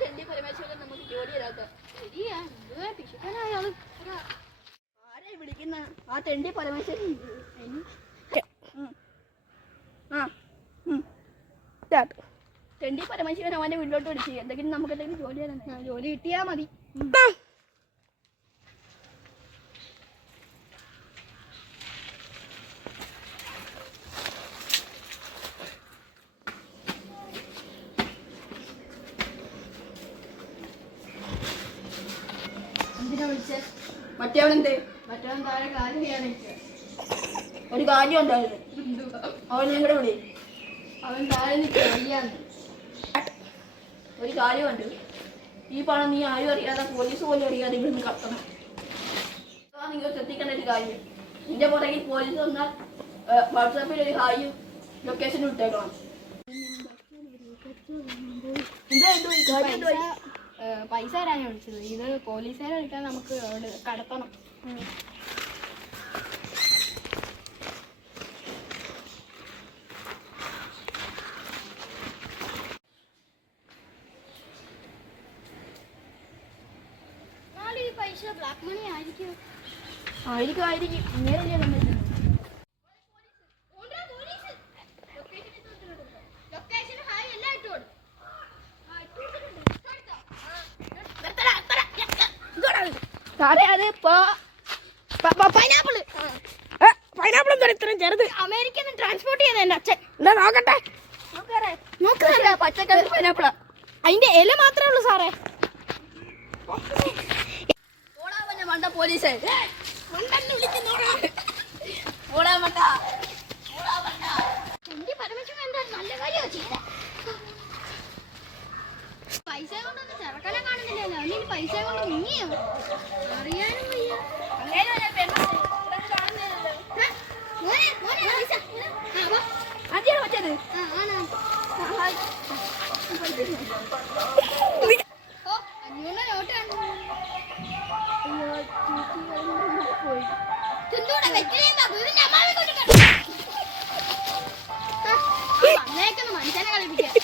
തെണ്ടി പരമേശ്വരൻ നമുക്ക് ജോലി തരാത്ത ശരിയാ പിശുക്കനായാള് ആരെ വിളിക്കുന്ന ആ തെണ്ടി പരമേശ്വരൻ തെണ്ടി പരമേശ്വരൻ അവന്റെ വീട്ടിലോട്ട് വിളിച്ച് എന്തെങ്കിലും നമുക്ക് എന്തെങ്കിലും ജോലി തരാൻ ജോലി കിട്ടിയാ മതി മറ്റേവനെന്തേ മറ്റവൻ താഴെ കാര്യം ചെയ്യാൻ ഒരു കാര്യം ഉണ്ടായിരുന്നു അവൻ കൂടെ വിളി അവൻ താഴെ നിൽക്കാന്ന് ഒരു കാര്യമുണ്ട് ഈ പണം നീ ആരും അറിയാതെ പോലീസ് പോലും അറിയാതെ ഇവിടുന്ന് കത്തണം നിങ്ങൾ ശ്രദ്ധിക്കേണ്ട ഒരു കാര്യം നിന്റെ പുറകിൽ പോലീസ് വന്നാൽ വാട്സാപ്പിൽ ഒരു ഹായും ലൊക്കേഷനും ഇട്ടേക്കണം പൈസ തരാനാണ് വിളിച്ചത് ഇത് പോലീസുകാരെ വിളിക്കാൻ നമുക്ക് അവിടെ കടത്തണം ഈ പൈസ ബ്ലാക്ക് മണി ആയിരിക്കും ഇങ്ങനെയല്ലേ നമ്മൾ സാറേ അത് പൈനാപ്പിൾ എന്താ ഇത്രയും ചെറുത് അമേരിക്കയിൽ നിന്ന് ട്രാൻസ്പോർട്ട് ചെയ്ത എൻ്റെ അച്ഛൻ എന്താ നോക്കട്ടെ നോക്കേ പച്ചക്കറി പൈനാപ്പിളാ അതിന്റെ ഇല മാത്രമേ ഉള്ളൂ സാറേ മണ്ട പോലീസ് നല്ല കാര്യം പൈസ കൊണ്ടൊന്നും ചെറുക്കനെ കാണുന്നില്ലല്ലോ അവന് പൈസ കൊണ്ട് മുങ്ങിയോ അറിയാനും വയ്യ മനുഷ്യനെ കളിപ്പിക്കാം